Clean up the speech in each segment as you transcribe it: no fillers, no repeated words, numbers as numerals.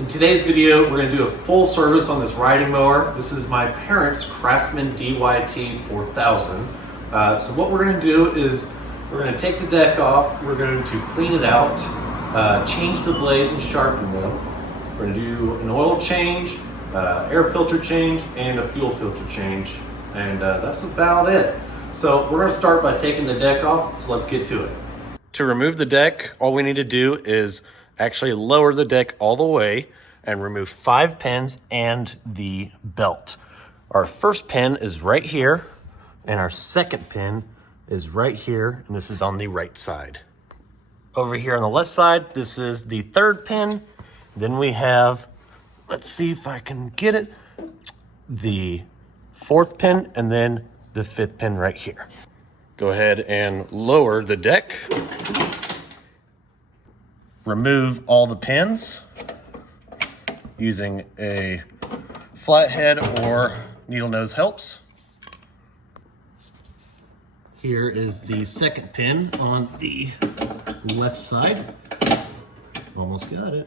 In today's video, we're going to do a full service on this riding mower. This is my parents' Craftsman DYT4000. So what we're going to do is we're going to take the deck off, we're going to clean it out, change the blades and sharpen them. We're going to do an oil change, air filter change, and a fuel filter change. And that's about it. So we're going to start by taking the deck off, so let's get to it. To remove the deck, all we need to do is actually lower the deck all the way and remove 5 pins and the belt. Our first pin is right here, and our second pin is right here, and this is on the right side. Over here on the left side, this is the third pin. Then we have, let's see if I can get it, the fourth pin, and then the fifth pin right here. Go ahead and lower the deck. Remove all the pins using a flathead or needle nose helps. Here is the second pin on the left side. Almost got it.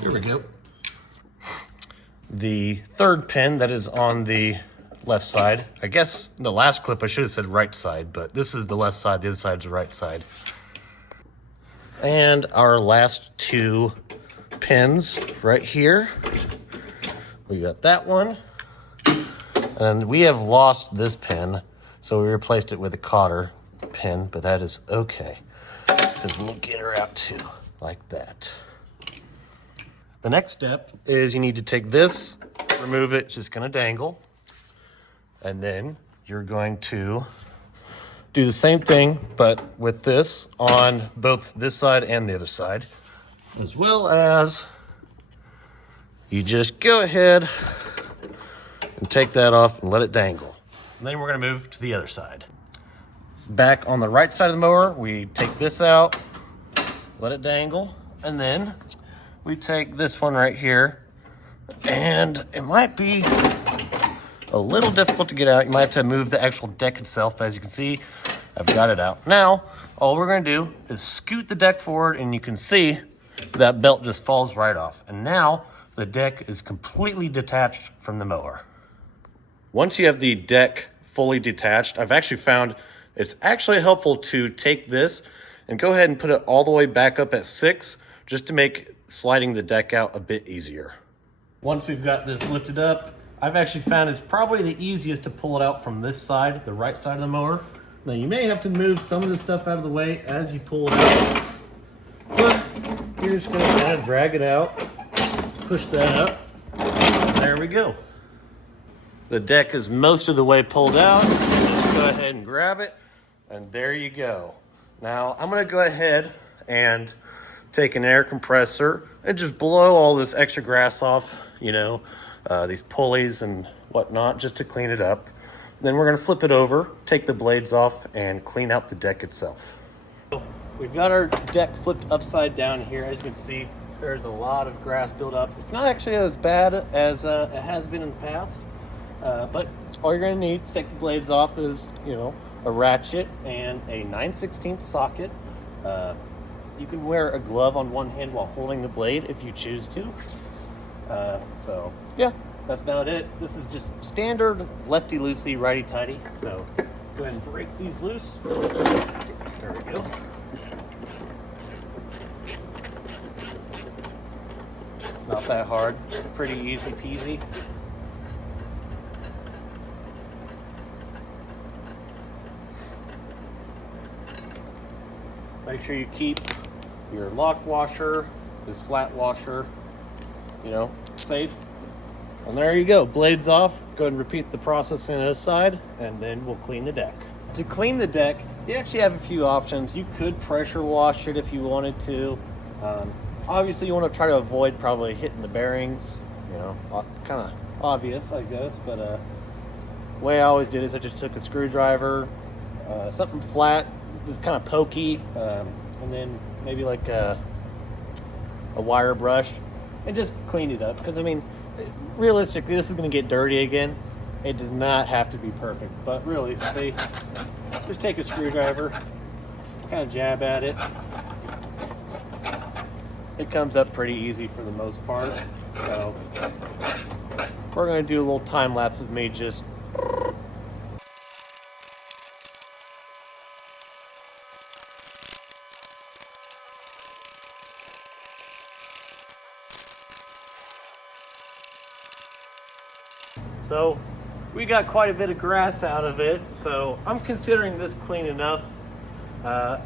Here we go. The third pin that is on the left side. I guess in the last clip I should have said right side, but this is the left side, the other side is the right side. And our last 2 pins right here. We got that one. And we have lost this pin, so we replaced it with a cotter pin, but that is okay, because we'll get her out too, like that. The next step is you need to take this, remove it, it's just gonna dangle. And then you're going to do the same thing, but with this on both this side and the other side, as well as you just go ahead and take that off and let it dangle. And then we're gonna move to the other side. Back on the right side of the mower, we take this out, let it dangle, and then we take this one right here, and it might be a little difficult to get out. You might have to move the actual deck itself, but as you can see, I've got it out. Now, all we're gonna do is scoot the deck forward, and you can see that belt just falls right off. And now the deck is completely detached from the mower. Once you have the deck fully detached, I've actually found it's actually helpful to take this and go ahead and put it all the way back up at 6, just to make sliding the deck out a bit easier. Once we've got this lifted up, I've actually found it's probably the easiest to pull it out from this side, the right side of the mower. Now you may have to move some of the stuff out of the way as you pull it out, but you're just gonna kind of drag it out, push that up, there we go. The deck is most of the way pulled out. Just go ahead and grab it, and there you go. Now I'm gonna go ahead and take an air compressor and just blow all this extra grass off, you know, these pulleys and whatnot, just to clean it up. Then we're gonna flip it over, take the blades off, and clean out the deck itself. We've got our deck flipped upside down here. As you can see, there's a lot of grass built up. It's not actually as bad as it has been in the past, but all you're gonna need to take the blades off is, you know, a ratchet and a 9/16 socket. You can wear a glove on one hand while holding the blade if you choose to. So yeah, that's about it. This is just standard lefty-loosey, righty-tighty. So go ahead and break these loose. There we go. Not that hard, pretty easy peasy. Make sure you keep your lock washer, this flat washer, you know, safe. And there you go, blades off. Go ahead and repeat the process on the other side, and then we'll clean the deck. To clean the deck, you actually have a few options. You could pressure wash it if you wanted to. Obviously, you want to try to avoid probably hitting the bearings, you know, kind of obvious, I guess. But the way I always did is I just took a screwdriver, something flat, that's kind of pokey, and then maybe like a wire brush, and just clean it up. Because I mean, realistically, this is going to get dirty again. It does not have to be perfect, but really, see, just take a screwdriver, kind of jab at it, it comes up pretty easy for the most part. So we're gonna do a little time lapse with me just. So we got quite a bit of grass out of it, so I'm considering this clean enough.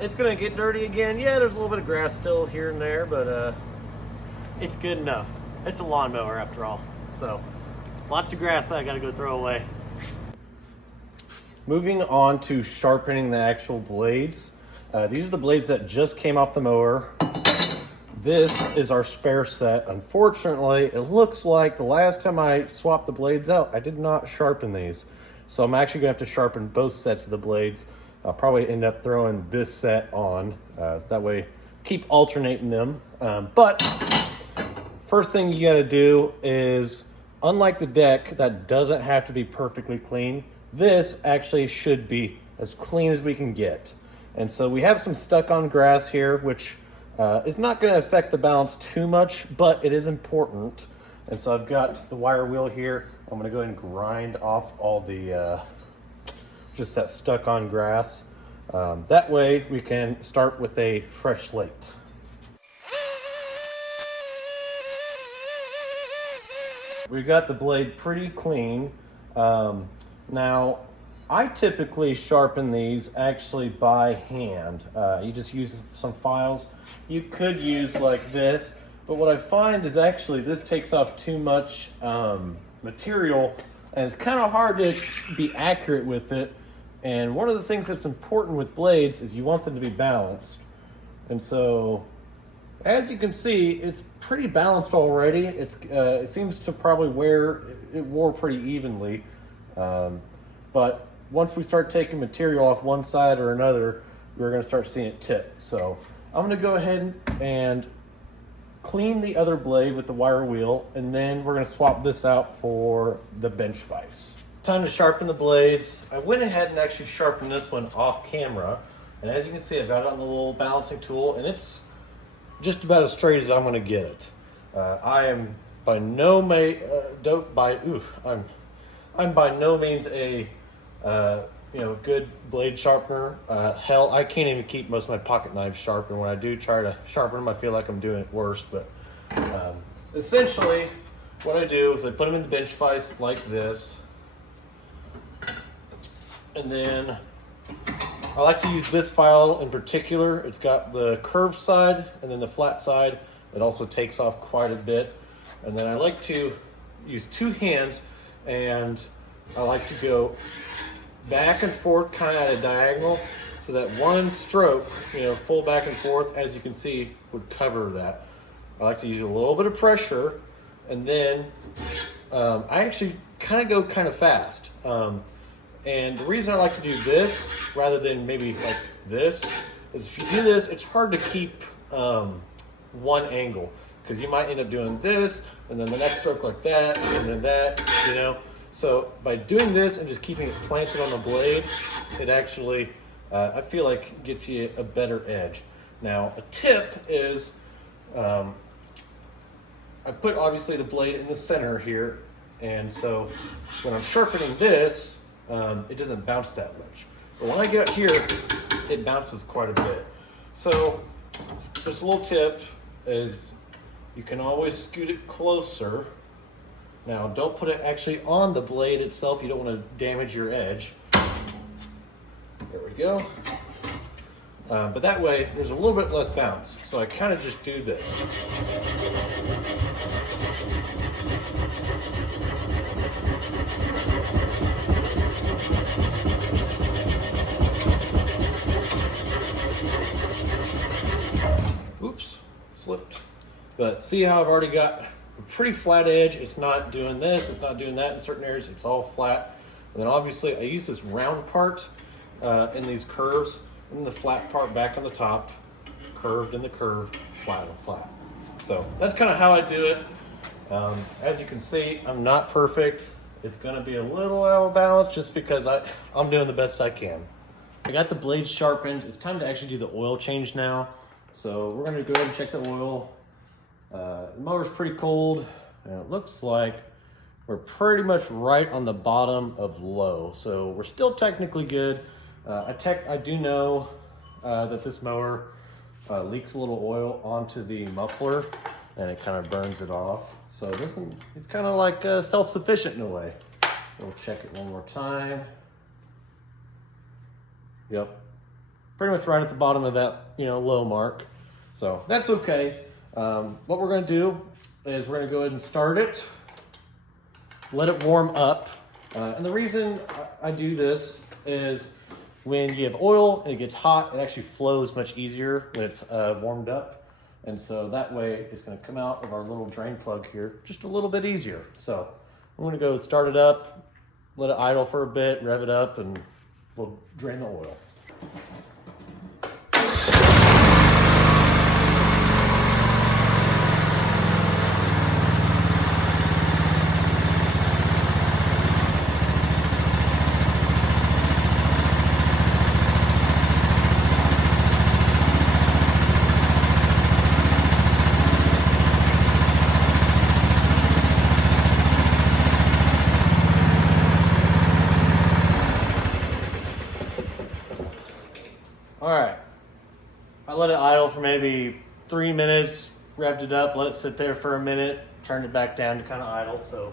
It's gonna get dirty again. Yeah, there's a little bit of grass still here and there, but it's good enough. It's a lawnmower after all. So lots of grass that I gotta go throw away. Moving on to sharpening the actual blades. These are the blades that just came off the mower. This is our spare set. Unfortunately, it looks like the last time I swapped the blades out, I did not sharpen these. So I'm actually gonna have to sharpen both sets of the blades. I'll probably end up throwing this set on. That way, keep alternating them. But first thing you gotta do is, unlike the deck that doesn't have to be perfectly clean, this actually should be as clean as we can get. And so we have some stuck on grass here, which is not going to affect the balance too much, but it is important. And so I've got the wire wheel here. I'm going to go ahead and grind off all the just that stuck on grass. That way we can start with a fresh slate. We've got the blade pretty clean. Now, I typically sharpen these actually by hand. You just use some files. You could use like this, but what I find is actually this takes off too much material, and it's kind of hard to be accurate with it. And one of the things that's important with blades is you want them to be balanced. And so, as you can see, it's pretty balanced already. It seems to probably it wore pretty evenly. But once we start taking material off one side or another, we're going to start seeing it tip. So I'm going to go ahead and clean the other blade with the wire wheel, and then we're going to swap this out for the bench vise. Time to sharpen the blades. I went ahead and actually sharpened this one off camera, and as you can see, I've got it on the little balancing tool, and it's just about as straight as I'm going to get it. I am by no means I'm by no means a good blade sharpener. Hell, I can't even keep most of my pocket knives sharp, and when I do try to sharpen them, I feel like I'm doing it worse. But essentially, what I do is I put them in the bench vise like this, and then I like to use this file in particular. It's got the curved side and then the flat side. It also takes off quite a bit. And then I like to use two hands, and I like to go back and forth kind of at a diagonal, so that one stroke, full back and forth, as you can see, would cover that. I like to use a little bit of pressure, and then I actually go kind of fast. And the reason I like to do this rather than maybe like this is if you do this, it's hard to keep one angle, because you might end up doing this and then the next stroke like that and then that, So by doing this and just keeping it planted on the blade, it actually, I feel like, gets you a better edge. Now, a tip is, I put obviously the blade in the center here, and so when I'm sharpening this, it doesn't bounce that much. But when I get here, it bounces quite a bit. So just a little tip is you can always scoot it closer. Now, don't put it actually on the blade itself. You don't want to damage your edge. There we go. But that way, there's a little bit less bounce. So I kind of just do this. Oops, slipped. But see how I've already got a pretty flat edge. It's not doing this, it's not doing that in certain areas. It's all flat. And then obviously I use this round part in these curves, and the flat part back on the top, curved in the curve, flat on flat. So that's kind of how I do it. As you can see, I'm not perfect. It's gonna be a little out of balance just because I'm doing the best I can. I got the blade sharpened. It's time to actually do the oil change now. So we're gonna go ahead and check the oil. The mower's pretty cold, and it looks like we're pretty much right on the bottom of low. So we're still technically good. I do know that this mower leaks a little oil onto the muffler, and it kind of burns it off. So it's kind of like self-sufficient in a way. We'll check it one more time. Yep, pretty much right at the bottom of that, low mark. So that's okay. What we're gonna do is we're gonna go ahead and start it, let it warm up. And the reason I do this is when you have oil and it gets hot, it actually flows much easier when it's warmed up. And so that way it's gonna come out of our little drain plug here just a little bit easier. So I'm gonna go start it up, let it idle for a bit, rev it up, and we'll drain the oil. All right, I let it idle for maybe 3 minutes, revved it up, let it sit there for a minute, turned it back down to kind of idle. So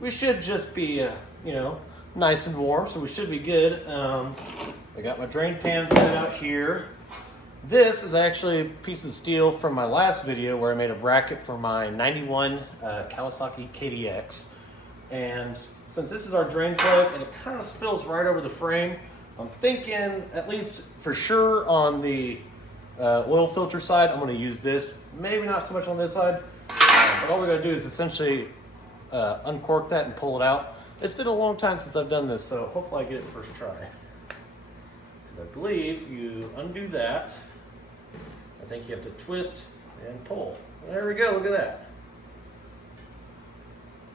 we should just be, nice and warm, so we should be good. I got my drain pan set out here. This is actually a piece of steel from my last video where I made a bracket for my 91 Kawasaki KDX. And since this is our drain plug and it kind of spills right over the frame, I'm thinking, at least for sure on the oil filter side, I'm going to use this. Maybe not so much on this side, but all we're going to do is essentially uncork that and pull it out. It's been a long time since I've done this, so hopefully I get it first try. Because I believe you undo that. I think you have to twist and pull. There we go, look at that.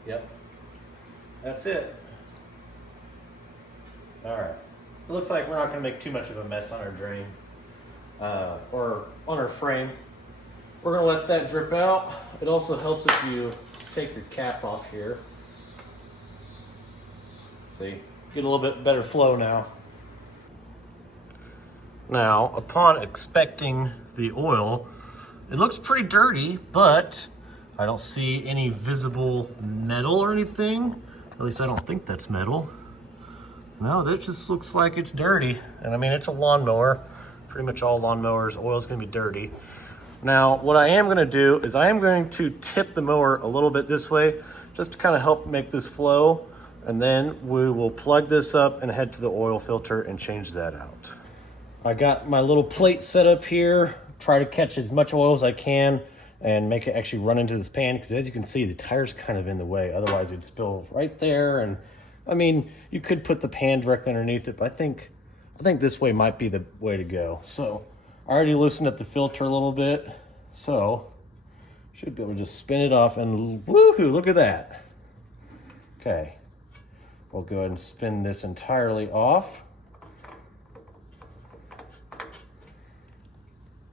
Yep, that's it. All right. It looks like we're not going to make too much of a mess on our drain or on our frame. We're going to let that drip out. It also helps if you take your cap off here. See, get a little bit better flow now. Now, upon inspecting the oil, it looks pretty dirty, but I don't see any visible metal or anything. At least I don't think that's metal. No, that just looks like it's dirty. And I mean, it's a lawnmower. Pretty much all lawnmowers, oil's gonna be dirty. Now, what I am gonna do is I am going to tip the mower a little bit this way, just to kind of help make this flow. And then we will plug this up and head to the oil filter and change that out. I got my little plate set up here, try to catch as much oil as I can and make it actually run into this pan, because as you can see, the tire's kind of in the way. Otherwise it'd spill right there. And I mean, you could put the pan directly underneath it, but I think this way might be the way to go. So I already loosened up the filter a little bit, so should be able to just spin it off and woohoo, look at that. Okay, we'll go ahead and spin this entirely off.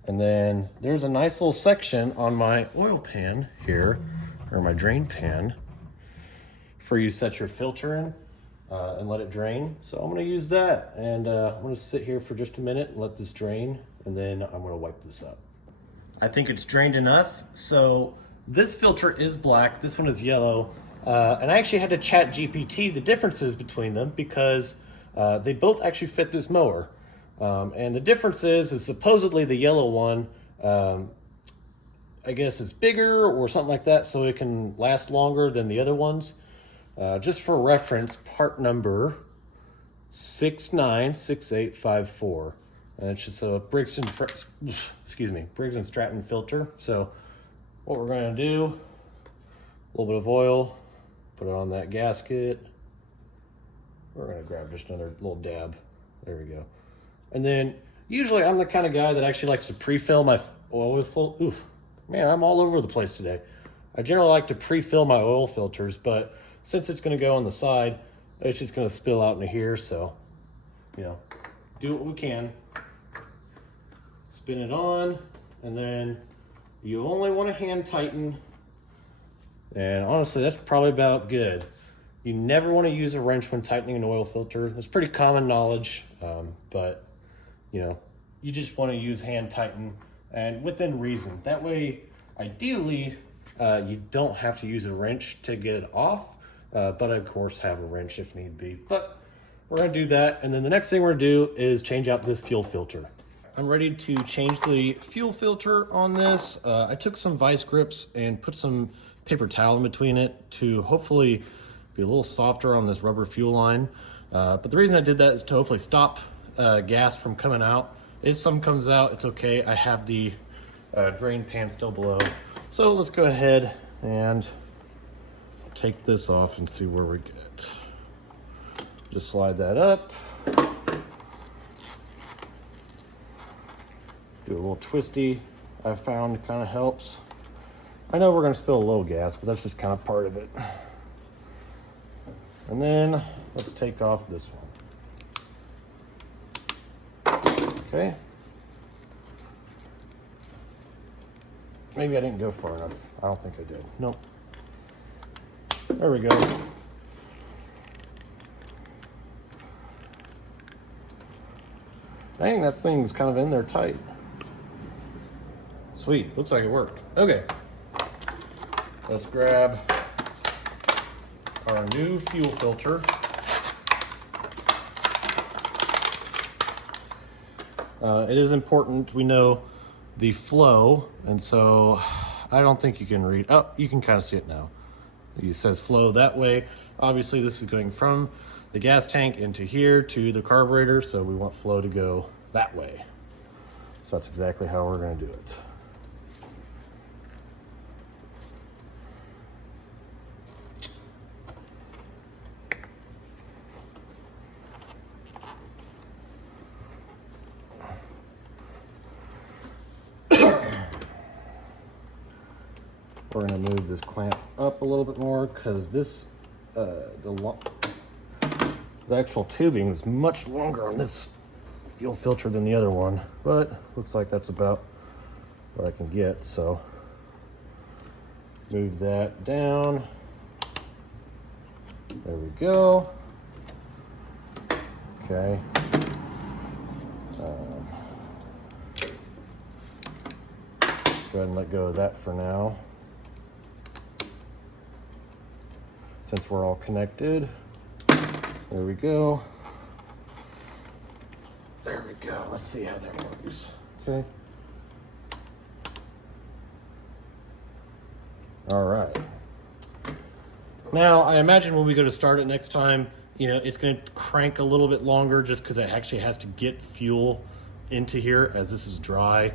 And then there's a nice little section on my oil pan here, or my drain pan, for you to set your filter in and let it drain. So I'm gonna use that, and I'm gonna sit here for just a minute and let this drain, and then I'm gonna wipe this up. I think it's drained enough. So this filter is black, this one is yellow, and I actually had to chat GPT the differences between them, because they both actually fit this mower. And the difference is supposedly the yellow one, I guess it's bigger or something like that, so it can last longer than the other ones. Just for reference, part number 696854. And it's just a Briggs and Stratton filter. So what we're going to do, a little bit of oil, put it on that gasket. We're going to grab just another little dab. There we go. And then usually I'm the kind of guy that actually likes to pre-fill my oil filter. Oof, man, I'm all over the place today. I generally like to pre-fill my oil filters, but since it's going to go on the side, it's just going to spill out into here. So, do what we can. Spin it on, and then You only want to hand tighten, and honestly, that's probably about good. You never want to use a wrench when tightening an oil filter. It's pretty common knowledge, but you know, you just want to use hand tighten and within reason. That way, ideally, you don't have to use a wrench to get it off, but of course have a wrench if need be. But we're gonna do that, and then the next thing we're gonna do is change out this fuel filter. I'm ready to change the fuel filter on this. I took some vice grips and put some paper towel in between it to hopefully be a little softer on this rubber fuel line. But the reason I did that is to hopefully stop gas from coming out. If some comes out, it's okay. I have the drain pan still below. So let's go ahead and take this off and see where we get. Just slide that up. Do a little twisty, I found kind of helps. I know we're gonna spill a little gas, but that's just kind of part of it. And then let's take off this one. Okay. Maybe I didn't go far enough. I don't think I did. Nope. There we go. Dang, that thing's kind of in there tight. Sweet, looks like it worked. Okay, let's grab our new fuel filter. It is important we know the flow, and so I don't think you can read. Oh, you can kind of see it now. It says flow that way. Obviously, this is going from the gas tank into here to the carburetor, so we want flow to go that way. So that's exactly how we're going to do it. We're going to move this clamp up a little bit more because this, the actual tubing is much longer on this fuel filter than the other one, but looks like that's about what I can get. So move that down. There we go. Okay. Go ahead and let go of that for now. Since we're all connected. There we go. There we go. Let's see how that works. Okay. All right. Now, I imagine when we go to start it next time, you know, it's going to crank a little bit longer just because it actually has to get fuel into here as this is dry.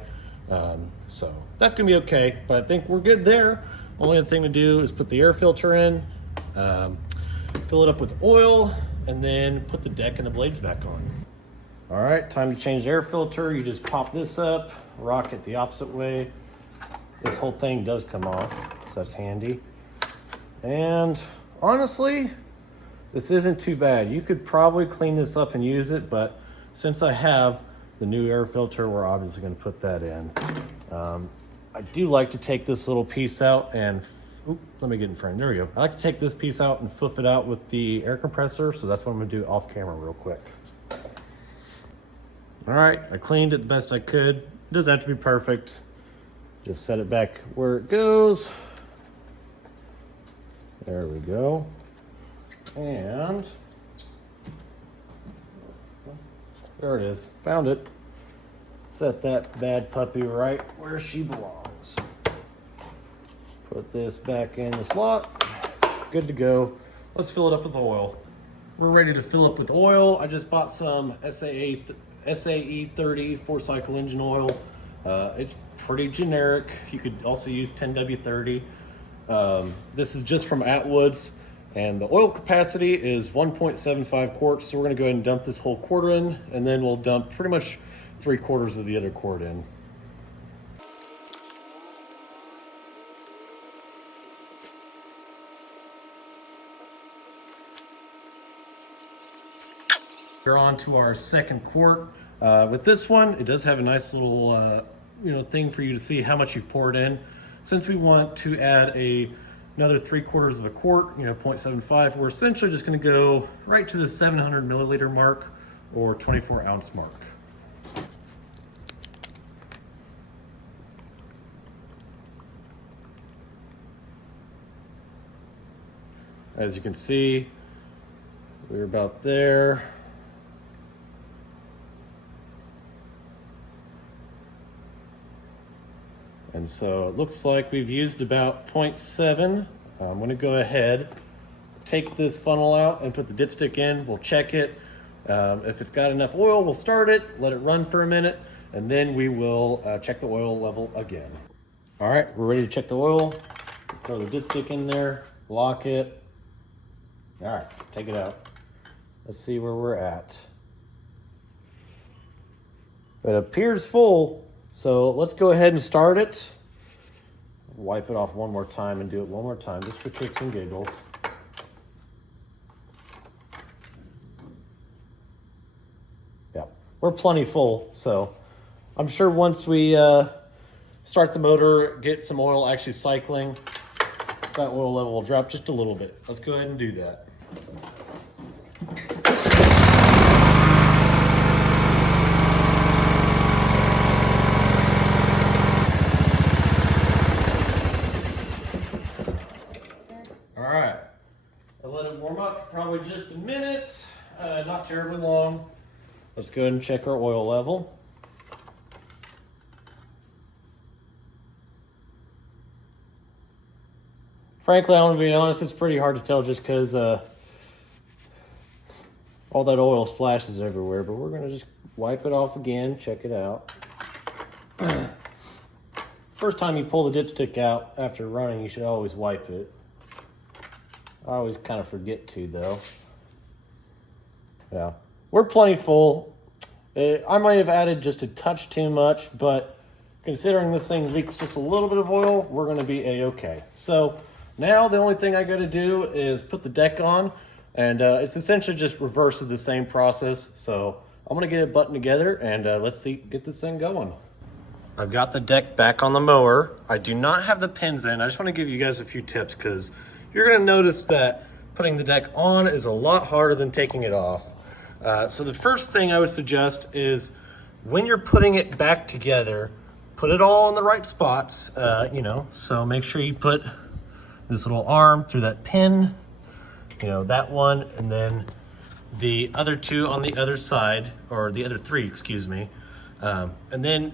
So that's going to be okay, but I think we're good there. Only other thing to do is put the air filter in, fill it up with oil, and then put the deck and the blades back on. All right, time to change the air filter. You just pop this up, rock it the opposite way. This whole thing does come off, so that's handy. And honestly, this isn't too bad. You could probably clean this up and use it, but since I have the new air filter, we're obviously going to put that in. I do like to take this little piece out and, let me get in frame. There we go. I like to take this piece out and fluff it out with the air compressor, so that's what I'm going to do off camera real quick. All right, I cleaned it the best I could. It doesn't have to be perfect. Just set it back where it goes. There we go. And there it is. Found it. Set that bad puppy right where she belongs. Put this back in the slot. Good to go. Let's fill it up with oil. We're ready to fill up with oil. I just bought some SAE 30 4-cycle engine oil. It's pretty generic. You could also use 10W30. This is just from Atwood's, and the oil capacity is 1.75 quarts. So we're gonna go ahead and dump this whole quart in, and then we'll dump pretty much 3/4 of the other quart in. We're on to our second quart. With this one, it does have a nice little thing for you to see how much you've poured in. Since we want to add another 3/4 of a quart, 0.75, we're essentially just going to go right to the 700 milliliter mark or 24 ounce mark. As you can see, we're about there. And so it looks like we've used about 0.7. I'm going to go ahead, take this funnel out and put the dipstick in. We'll check it. If it's got enough oil, we'll start it, let it run for a minute, and then we will check the oil level again. All right, we're ready to check the oil. Let's throw the dipstick in there, lock it. All right, take it out. Let's see where we're at. It appears full, so let's go ahead and start it. Wipe it off one more time and do it one more time, just for kicks and giggles. Yeah, we're plenty full, so I'm sure once we start the motor, get some oil actually cycling, that oil level will drop just a little bit. Let's go ahead and do that. All right, I'll let it warm up probably just a minute, not terribly long. Let's go ahead and check our oil level. Frankly, I want to be honest, it's pretty hard to tell just because all that oil splashes everywhere, but we're going to just wipe it off again, check it out. First time you pull the dipstick out after running, you should always wipe it. I always kind of forget to, though. Yeah, we're plenty full. I might have added just a touch too much, but considering this thing leaks just a little bit of oil, we're going to be a-okay. So now the only thing I got to do is put the deck on, and it's essentially just reverse of the same process. So I'm going to get it buttoned together, and let's get this thing going. I've got the deck back on the mower. I do not have the pins in. I just want to give you guys a few tips because you're going to notice that putting the deck on is a lot harder than taking it off. So the first thing I would suggest is when you're putting it back together, put it all in the right spots, so make sure you put this little arm through that pin, that one, and then the other two on the other side, or the other three, excuse me. And then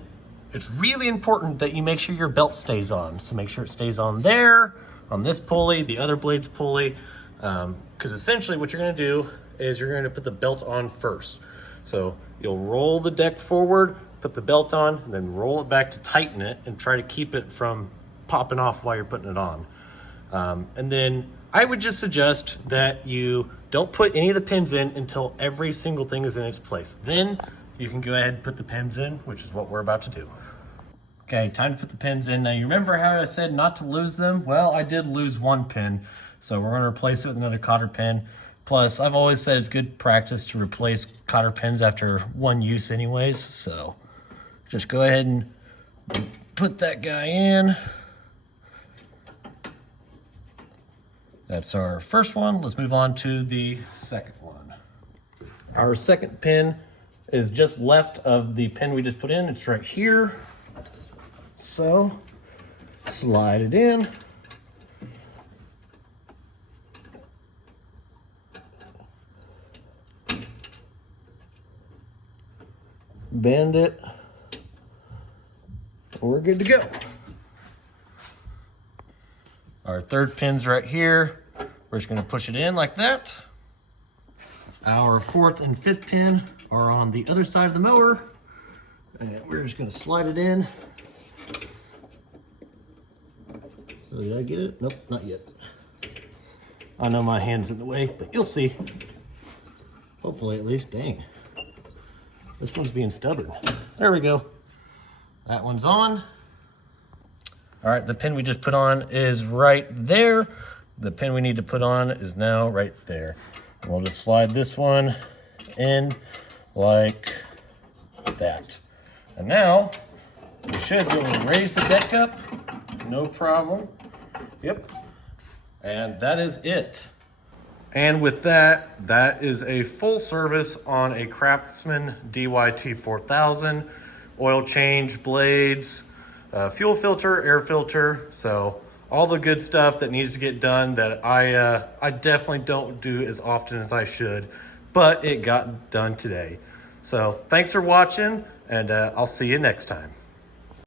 it's really important that you make sure your belt stays on. So make sure it stays on there, on this pulley, the other blade's pulley, because essentially what you're going to do is you're going to put the belt on first. So you'll roll the deck forward, put the belt on, and then roll it back to tighten it and try to keep it from popping off while you're putting it on. And then I would just suggest that you don't put any of the pins in until every single thing is in its place. Then you can go ahead and put the pins in, which is what we're about to do. Okay, time to put the pins in. Now you remember how I said not to lose them? Well, I did lose one pin, so we're going to replace it with another cotter pin. Plus, I've always said it's good practice to replace cotter pins after one use anyways, so just go ahead and put that guy in. That's our first one. Let's move on to the second one. Our second pin is just left of the pin we just put in. It's right here. So, slide it in. Bend it. We're good to go. Our third pin's right here. We're just going to push it in like that. Our fourth and fifth pin are on the other side of the mower. And we're just going to slide it in. Oh, did I get it? Nope, not yet. I know my hand's in the way, but you'll see. Hopefully at least. Dang. This one's being stubborn. There we go. That one's on. All right, the pin we just put on is right there. The pin we need to put on is now right there. And we'll just slide this one in like that. And now We should be able to raise the deck up, no problem. Yep, and that is it. And with that, that is a full service on a Craftsman DYT4000. Oil change, blades, fuel filter, air filter. So all the good stuff that needs to get done that I definitely don't do as often as I should, but it got done today. So thanks for watching, and I'll see you next time.